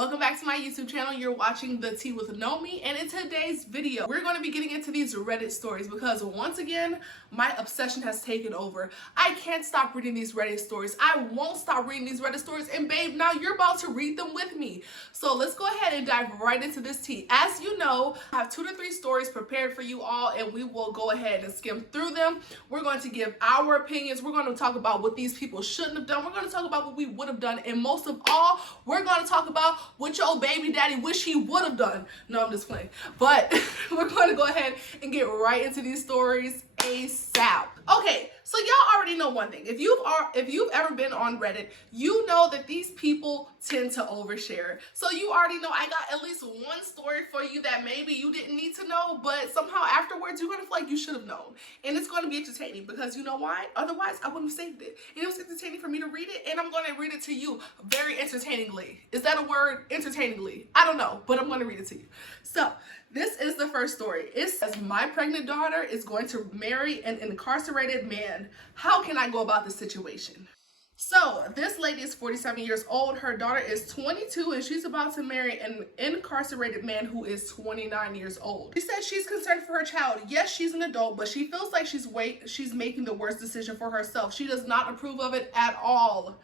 Welcome back to my YouTube channel. You're watching The Tea with Nomi, and in today's video, we're going to be getting into these Reddit stories because once again, my obsession has taken over. I can't stop reading these Reddit stories. I won't stop reading these Reddit stories, and babe, now you're about to read them with me. So let's go ahead and dive right into this tea. As you know, I have 2 to 3 stories prepared for you all, and we will go ahead and skim through them. We're going to give our opinions. We're going to talk about what these people shouldn't have done. We're going to talk about what we would have done, and most of all, we're going to talk about what your baby daddy wish he would have done. No, I'm just playing. But we're going to go ahead and get right into these stories ASAP. Okay, so y'all already know one thing. If you've ever been on Reddit, you know that these people tend to overshare. So you already know I got at least one story for you that maybe you didn't need to know, but somehow afterwards you're gonna feel like you should have known. And it's gonna be entertaining because you know why? Otherwise I wouldn't have saved it. And it was entertaining for me to read it, and I'm gonna read it to you very entertainingly. Is that a word? Entertainingly. I don't know, but I'm gonna read it to you. So this is the first story. It says, my pregnant daughter is going to marry an incarcerated man. How can I go about this situation? So this lady is 47 years old. Her daughter is 22 and she's about to marry an incarcerated man who is 29 years old. She says she's concerned for her child. Yes, she's an adult, but she feels like she's making the worst decision for herself. She does not approve of it at all.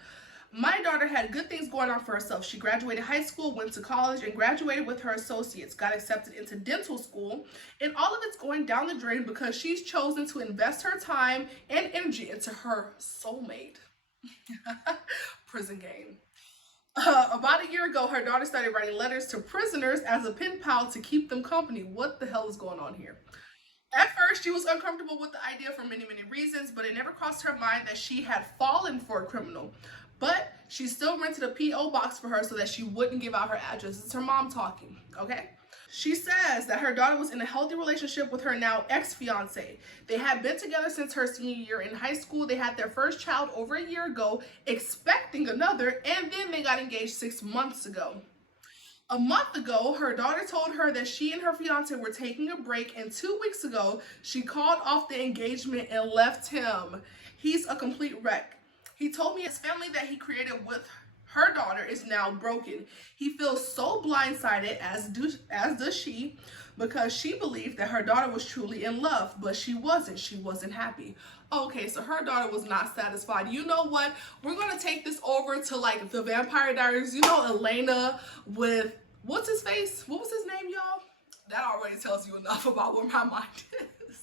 My daughter had good things going on for herself. She graduated high school, went to college, and graduated with her associates, got accepted into dental school, and all of it's going down the drain because she's chosen to invest her time and energy into her soulmate. Prison game. About a year ago, her daughter started writing letters to prisoners as a pen pal to keep them company. What the hell is going on here? At first, she was uncomfortable with the idea for many reasons, but it never crossed her mind that she had fallen for a criminal. But she still rented a P.O. box for her so that she wouldn't give out her address. It's her mom talking, okay? She says that her daughter was in a healthy relationship with her now ex-fiancé. They had been together since her senior year in high school. They had their first child over a year ago, expecting another, and then they got engaged 6 months ago. A month ago, her daughter told her that she and her fiance were taking a break, and 2 weeks ago, she called off the engagement and left him. He's a complete wreck. He told me his family that he created with her daughter is now broken. He feels so blindsided, as does she, because she believed that her daughter was truly in love, but she wasn't. She wasn't happy. Okay, so her daughter was not satisfied. You know what? We're going to take this over to like the Vampire Diaries. You know Elena with, what's his face? What was his name, y'all? That already tells you enough about where my mind is.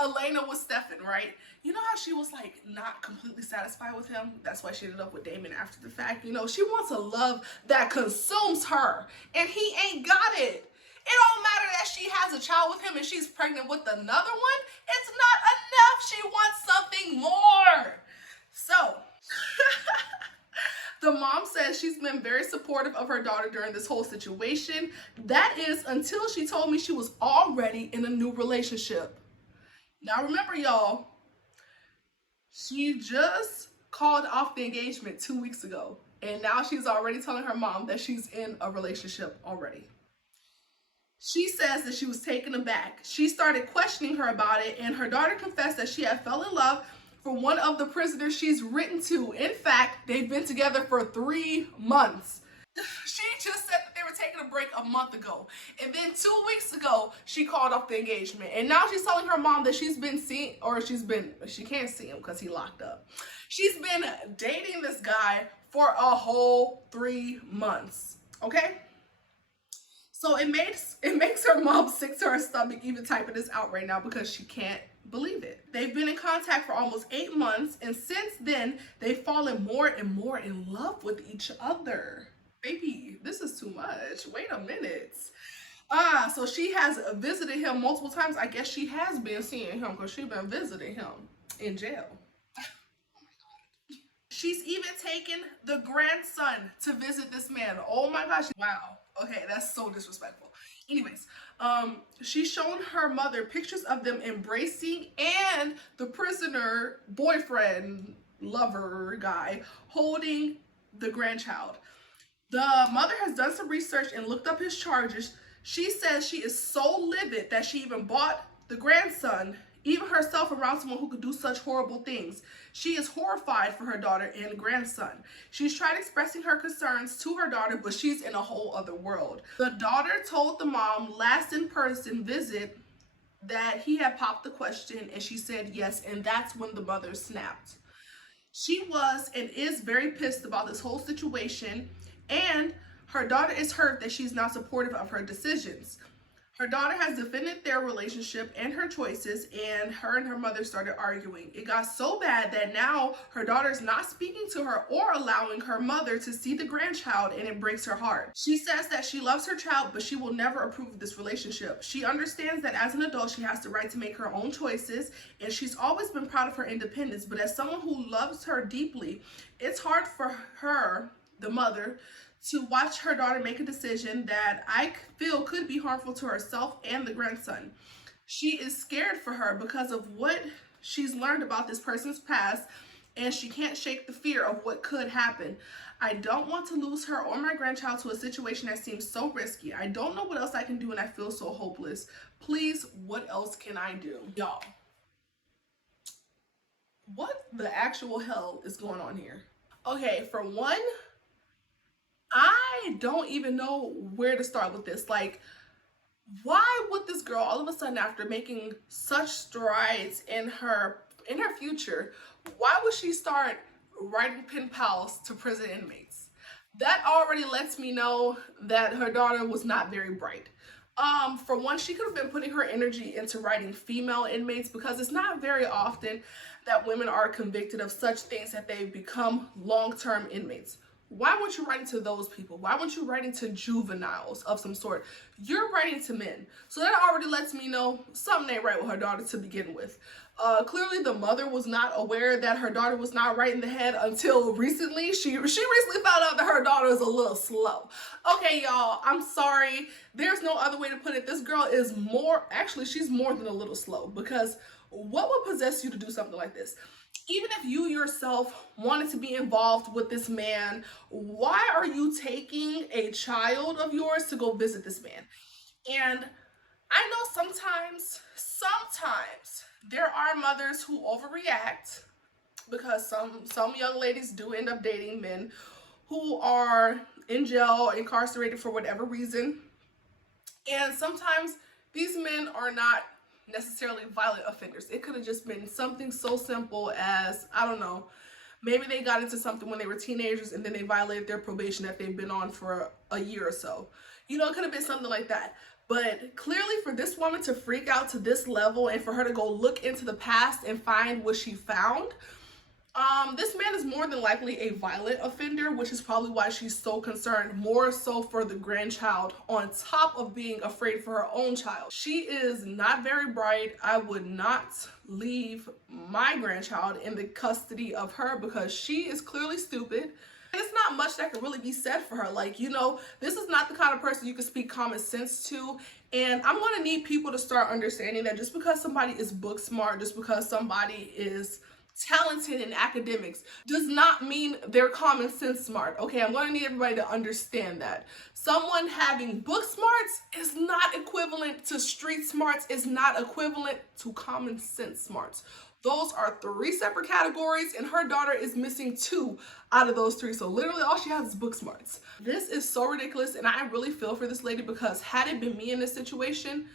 Elena with Stefan, right? You know how she was like not completely satisfied with him? That's why she ended up with Damon after the fact. You know, she wants a love that consumes her, and he ain't got it. It don't matter that she has a child with him and she's pregnant with another one. It's not enough. She wants something more. So the mom says she's been very supportive of her daughter during this whole situation. That is until she told me she was already in a new relationship. Now remember, y'all, she just called off the engagement 2 weeks ago, and now she's already telling her mom that she's in a relationship already. She says that she was taken aback. She started questioning her about it, and her daughter confessed that she had fell in love for one of the prisoners she's written to. In fact, they've been together for 3 months. She just said that they were taking a break a month ago. And then 2 weeks ago, she called off the engagement. And now she's telling her mom that she's been seeing, or she can't see him because he locked up. She's been dating this guy for a whole 3 months. Okay? So it makes her mom sick to her stomach even typing this out right now because she can't believe it. They've been in contact for almost 8 months, and since then, they've fallen more and more in love with each other. Baby, this is too much. Wait a minute. So she has visited him multiple times. I guess she has been seeing him because she's been visiting him in jail. Oh my God. She's even taken the grandson to visit this man. Oh my gosh. Wow. Okay, that's so disrespectful. Anyways, she's shown her mother pictures of them embracing and the prisoner boyfriend, lover guy holding the grandchild. The mother has done some research and looked up his charges. She says she is so livid that she even bought the grandson even herself around someone who could do such horrible things. She is horrified for her daughter and grandson. She's tried expressing her concerns to her daughter, but she's in a whole other world. The daughter told the mom last in-person visit that he had popped the question, and she said yes, and that's when the mother snapped. She was and is very pissed about this whole situation, and her daughter is hurt that she's not supportive of her decisions. Her daughter has defended their relationship and her choices, and her mother started arguing. It got so bad that now her daughter is not speaking to her or allowing her mother to see the grandchild, and it breaks her heart. She says that she loves her child, but she will never approve of this relationship. She understands that as an adult, she has the right to make her own choices, and she's always been proud of her independence. But as someone who loves her deeply, it's hard for her, the mother, to watch her daughter make a decision that I feel could be harmful to herself and the grandson. She is scared for her because of what she's learned about this person's past, and she can't shake the fear of what could happen. I don't want to lose her or my grandchild to a situation that seems so risky. I don't know what else I can do, and I feel so hopeless. Please, what else can I do? Y'all, what the actual hell is going on here? Okay, for one, I don't even know where to start with this. Like, why would this girl all of a sudden, after making such strides in her future, why would she start writing pen pals to prison inmates? That already lets me know that her daughter was not very bright. For one, she could have been putting her energy into writing female inmates, because it's not very often that women are convicted of such things that they become long-term inmates. Why weren't you writing to those people? Why weren't you writing to juveniles of some sort? You're writing to men. So that already lets me know something ain't right with her daughter to begin with. Clearly the mother was not aware that her daughter was not right in the head until recently. She recently found out that her daughter is a little slow. Okay, y'all, I'm sorry. There's no other way to put it. This girl is she's more than a little slow, because what would possess you to do something like this? Even if you yourself wanted to be involved with this man, why are you taking a child of yours to go visit this man? And I know sometimes there are mothers who overreact, because some young ladies do end up dating men who are in jail, incarcerated for whatever reason. And sometimes these men are not necessarily violent offenders. It could have just been something so simple as, I don't know, maybe they got into something when they were teenagers and then they violated their probation that they've been on for a year or so. You know, it could have been something like that. But clearly for this woman to freak out to this level, and for her to go look into the past and find what she found, this man is more than likely a violent offender, which is probably why she's so concerned, more so for the grandchild, on top of being afraid for her own child. She is not very bright. I would not leave my grandchild in the custody of her, because she is clearly stupid. It's not much that can really be said for her. Like, you know, this is not the kind of person you can speak common sense to. And I'm going to need people to start understanding that just because somebody is book smart, just because somebody is talented in academics, does not mean they're common sense smart. Okay, I'm going to need everybody to understand that. Someone having book smarts is not equivalent to street smarts, is not equivalent to common sense smarts. Those are 3 separate categories, and her daughter is missing 2 out of those 3. So literally all she has is book smarts. This is so ridiculous, and I really feel for this lady, because had it been me in this situation,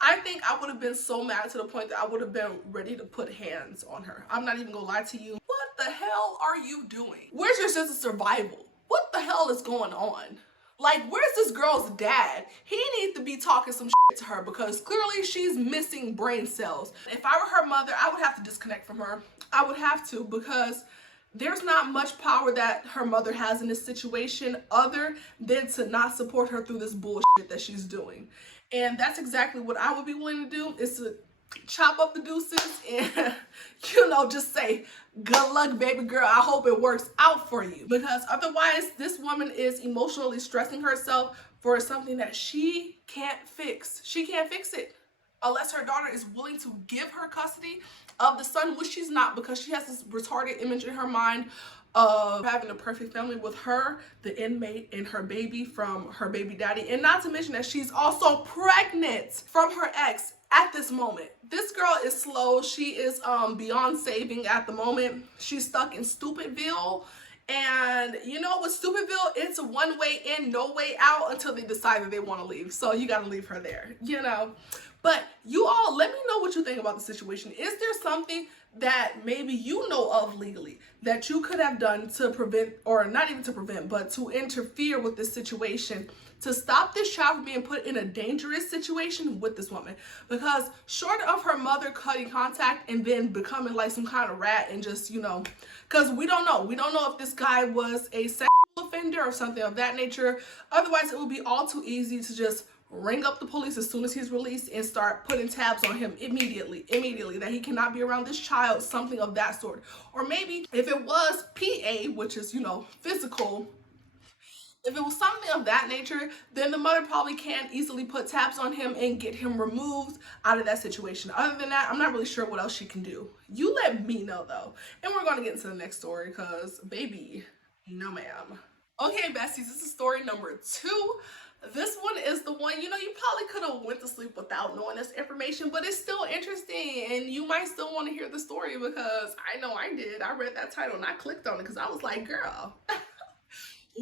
I think I would have been so mad to the point that I would have been ready to put hands on her. I'm not even gonna lie to you. What the hell are you doing? Where's your sense of survival? What the hell is going on? Like, where's this girl's dad? He needs to be talking some shit to her, because clearly she's missing brain cells. If I were her mother, I would have to disconnect from her. I would have to, because there's not much power that her mother has in this situation other than to not support her through this bullshit that she's doing. And that's exactly what I would be willing to do, is to chop up the deuces and, you know, just say, good luck, baby girl. I hope it works out for you. Because otherwise, this woman is emotionally stressing herself for something that she can't fix. She can't fix it unless her daughter is willing to give her custody of the son, which she's not, because she has this retarded image in her mind of having a perfect family with her, the inmate, and her baby from her baby daddy. And not to mention that she's also pregnant from her ex. at this moment. This girl is slow. She is beyond saving at the moment. She's stuck in Stupidville. And you know, with Stupidville, it's one way in, no way out until they decide that they want to leave. So you got to leave her there, you know. But you all, let me know what you think about the situation. Is there something that maybe you know of legally that you could have done to prevent, or not even to prevent, but to interfere with this situation, to stop this child from being put in a dangerous situation with this woman? Because short of her mother cutting contact and then becoming like some kind of rat and just, you know, because we don't know if this guy was a sexual offender or something of that nature. Otherwise, it would be all too easy to just ring up the police as soon as he's released and start putting tabs on him immediately, that he cannot be around this child, something of that sort. Or maybe if it was PA, which is, you know, physical, if it was something of that nature, then the mother probably can easily put tabs on him and get him removed out of that situation. Other than that, I'm not really sure what else she can do. You let me know though. And we're going to get into the next story because, baby, no ma'am. Okay, besties, this is story number 2. This one is the one, you know, you probably could have went to sleep without knowing this information, but it's still interesting and you might still want to hear the story because I know I did. I read that title and I clicked on it because I was like, girl,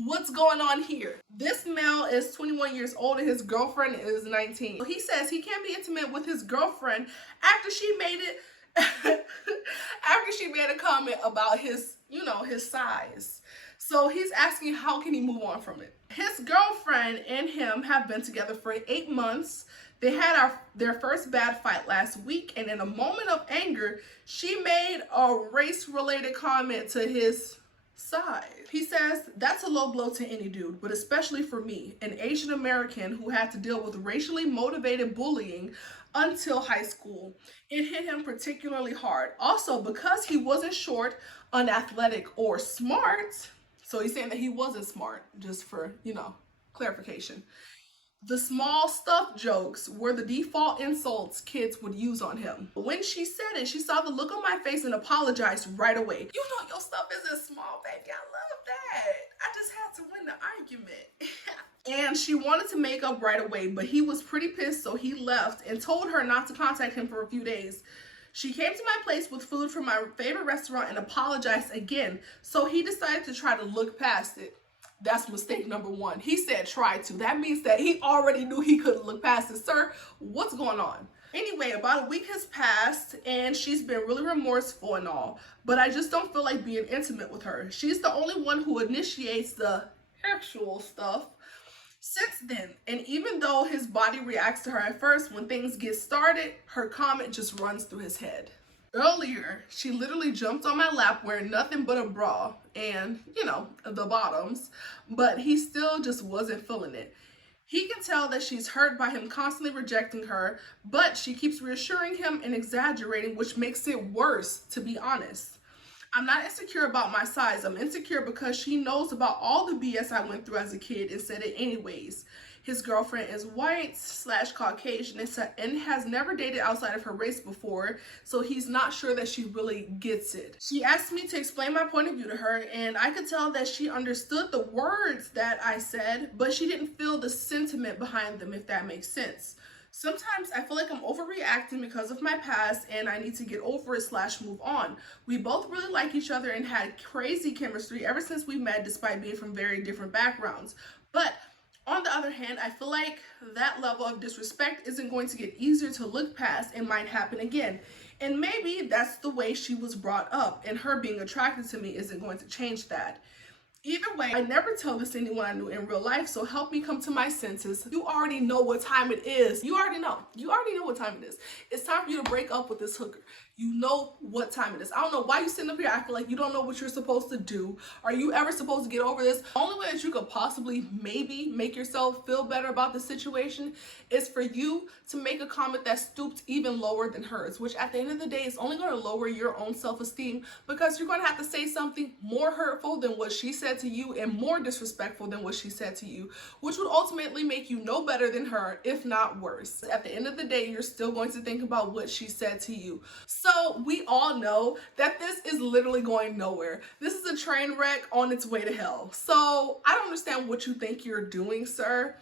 what's going on here? This male is 21 years old and his girlfriend is 19. He says he can't be intimate with his girlfriend after she made it, after she made a comment about his, you know, his size. So he's asking how can he move on from it. His girlfriend and him have been together for 8 months. They had their first bad fight last week, and in a moment of anger, she made a race-related comment to his size. He says, that's a low blow to any dude, but especially for me, an Asian American who had to deal with racially motivated bullying until high school. It hit him particularly hard. Also, because he wasn't short, unathletic, or smart. So he's saying that he wasn't smart, just for, you know, clarification. The small stuff jokes were the default insults kids would use on him. When she said it, she saw the look on my face and apologized right away. You know your stuff isn't small, baby. I love that. I just had to win the argument. And she wanted to make up right away, but he was pretty pissed, so he left and told her not to contact him for a few days. She came to my place with food from my favorite restaurant and apologized again. So he decided to try to look past it. That's mistake number 1. He said try to. That means that he already knew he couldn't look past it. Sir, what's going on? Anyway, about a week has passed and she's been really remorseful and all, but I just don't feel like being intimate with her. She's the only one who initiates the actual stuff since then. And even though his body reacts to her at first, when things get started, her comment just runs through his head. Earlier, she literally jumped on my lap wearing nothing but a bra and, you know, the bottoms, but he still just wasn't feeling it. He can tell that she's hurt by him constantly rejecting her, but she keeps reassuring him and exaggerating, which makes it worse, to be honest. I'm not insecure about my size. I'm insecure because she knows about all the BS I went through as a kid and said it anyways. His girlfriend is white/Caucasian and has never dated outside of her race before, so he's not sure that she really gets it. She asked me to explain my point of view to her, and I could tell that she understood the words that I said, but she didn't feel the sentiment behind them, if that makes sense. Sometimes I feel like I'm overreacting because of my past and I need to get over it/move on. We both really like each other and had crazy chemistry ever since we met, despite being from very different backgrounds. But on the other hand, I feel like that level of disrespect isn't going to get easier to look past and might happen again. And maybe that's the way she was brought up, and her being attracted to me isn't going to change that. Either way, I never tell this to anyone I knew in real life, so help me come to my senses. You already know what time it is. You already know what time it is. It's time for you to break up with this hooker. You know what time it is. I don't know why you sitting up here acting like you don't know what you're supposed to do. Are you ever supposed to get over this? The only way that you could possibly maybe make yourself feel better about the situation is for you to make a comment that stooped even lower than hers, which at the end of the day is only going to lower your own self-esteem, because you're going to have to say something more hurtful than what she said to you and more disrespectful than what she said to you, which would ultimately make you no better than her, if not worse. At the end of the day, you're still going to think about what she said to you. So we all know that this is literally going nowhere. This is a train wreck on its way to hell. So I don't understand what you think you're doing, sir.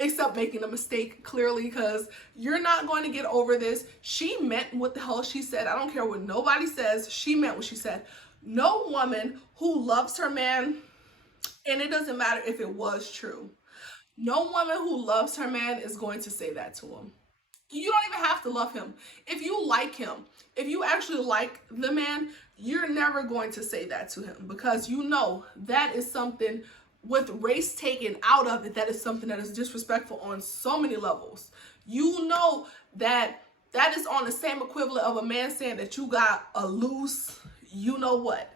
except making a mistake, clearly, because you're not going to get over this. She meant what the hell she said. I don't care what nobody says. She meant what she said. No woman who loves her man, and it doesn't matter if it was true, no woman who loves her man is going to say that to him. You don't even have to love him. If you like him, if you actually like the man, you're never going to say that to him, because you know that is something, with race taken out of it, that is something that is disrespectful on so many levels. You know that that is on the same equivalent of a man saying that you got a loose, you know what.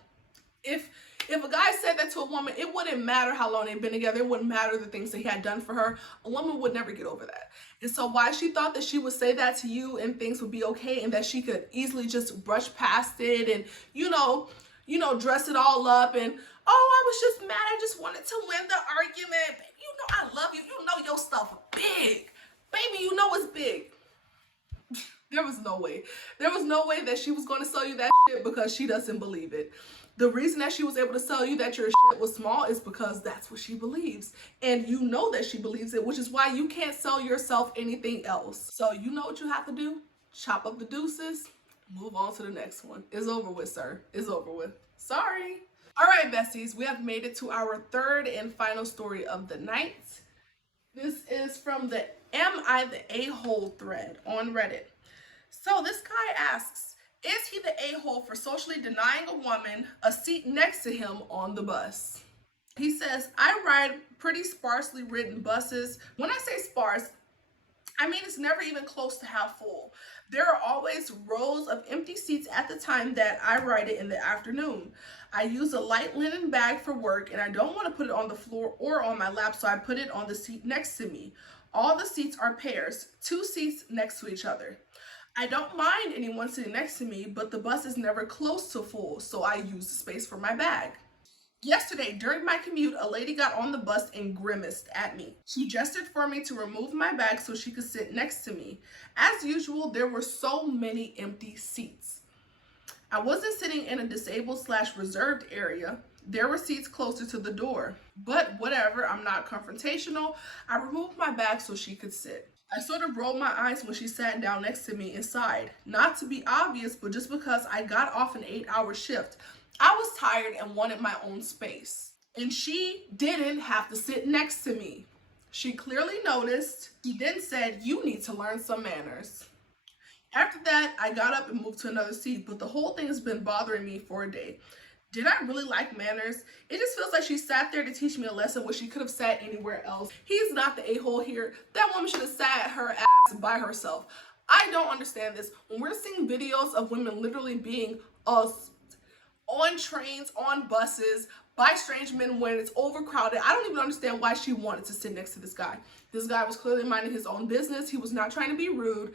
If a guy said that to a woman, it wouldn't matter how long they've been together. It wouldn't matter the things that he had done for her. A woman would never get over that. And so why she thought that she would say that to you and things would be okay, and that she could easily just brush past it and, you know, dress it all up and, oh, I was just mad. I just wanted to win the argument. Baby, you know I love you. You know your stuff big. Baby, you know it's big. There was no way. There was no way that she was going to sell you that shit, because she doesn't believe it. The reason that she was able to sell you that your shit was small is because that's what she believes. And you know that she believes it, which is why you can't sell yourself anything else. So you know what you have to do? Chop up the deuces, move on to the next one. It's over with, sir. It's over with. Sorry. All right, besties, we have made it to our third and final story of the night. This is from the Am I the A-hole thread on Reddit. So this guy asks, is he the a-hole for socially denying a woman a seat next to him on the bus? He says, I ride pretty sparsely written buses. When I say sparse, I mean it's never even close to half full. There are always rows of empty seats at the time that I ride it in the afternoon. I use a light linen bag for work, and I don't want to put it on the floor or on my lap, so I put it on the seat next to me. All the seats are pairs, 2 seats next to each other. I don't mind anyone sitting next to me, but the bus is never close to full, so I use the space for my bag. Yesterday, during my commute, a lady got on the bus and grimaced at me. She gestured for me to remove my bag so she could sit next to me. As usual, there were so many empty seats. I wasn't sitting in a disabled/reserved area. There were seats closer to the door. But whatever, I'm not confrontational. I removed my bag so she could sit. I sort of rolled my eyes when she sat down next to me and sighed. Not to be obvious, but just because I got off an 8-hour shift. I was tired and wanted my own space. And she didn't have to sit next to me. She clearly noticed. She then said, you need to learn some manners. After that, I got up and moved to another seat, but the whole thing has been bothering me for a day. Did I really like manners? It just feels like she sat there to teach me a lesson when she could have sat anywhere else. He's not the a-hole here. That woman should have sat her ass by herself. I don't understand this. When we're seeing videos of women literally being on trains, on buses, by strange men when it's overcrowded, I don't even understand why she wanted to sit next to this guy. This guy was clearly minding his own business. He was not trying to be rude.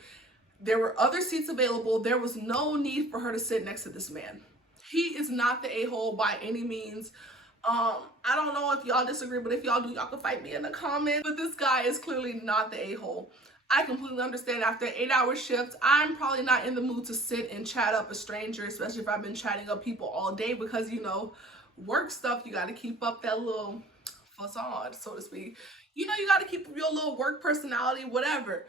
There were other seats available. There was no need for her to sit next to this man. He is not the a-hole by any means. I don't know if y'all disagree, but if y'all do, y'all can fight me in the comments. But this guy is clearly not the a-hole. I completely understand after an 8-hour shift, I'm probably not in the mood to sit and chat up a stranger, especially if I've been chatting up people all day, because, you know, work stuff, you got to keep up that little facade, so to speak. You know, you got to keep your little work personality, whatever.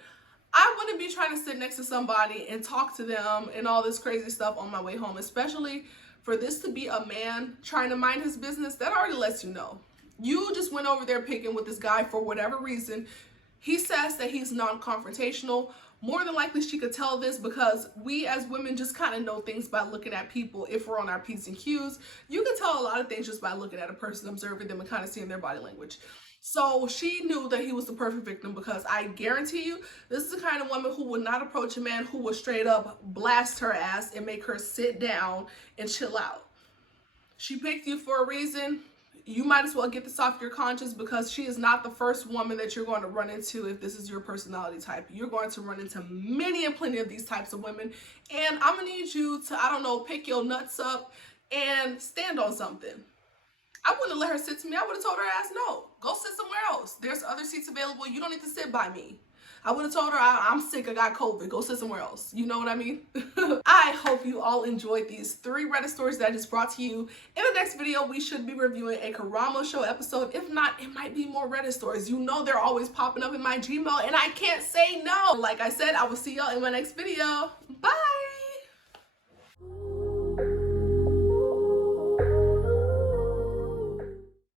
I wouldn't be trying to sit next to somebody and talk to them and all this crazy stuff on my way home, especially for this to be a man trying to mind his business. That already lets you know. You just went over there picking with this guy for whatever reason. He says that he's non-confrontational. More than likely she could tell this because we as women just kind of know things by looking at people. If we're on our P's and Q's, you can tell a lot of things just by looking at a person, observing them, and kind of seeing their body language. So she knew that he was the perfect victim, because I guarantee you, this is the kind of woman who would not approach a man who would straight up blast her ass and make her sit down and chill out. She picked you for a reason. You might as well get this off your conscience, because she is not the first woman that you're going to run into if this is your personality type. You're going to run into many and plenty of these types of women. And I'm going to need you to, I don't know, pick your nuts up and stand on something. I wouldn't have let her sit to me. I would have told her ass, no, go sit somewhere else. There's other seats available. You don't need to sit by me. I would have told her I'm sick, I got COVID, go sit somewhere else. You know what I mean? I hope you all enjoyed these 3 Reddit stories that I just brought to you. In the next video, we should be reviewing a Karamo show episode. If not, it might be more Reddit stories. You know they're always popping up in my Gmail and I can't say no. Like I said, I will see y'all in my next video. Bye!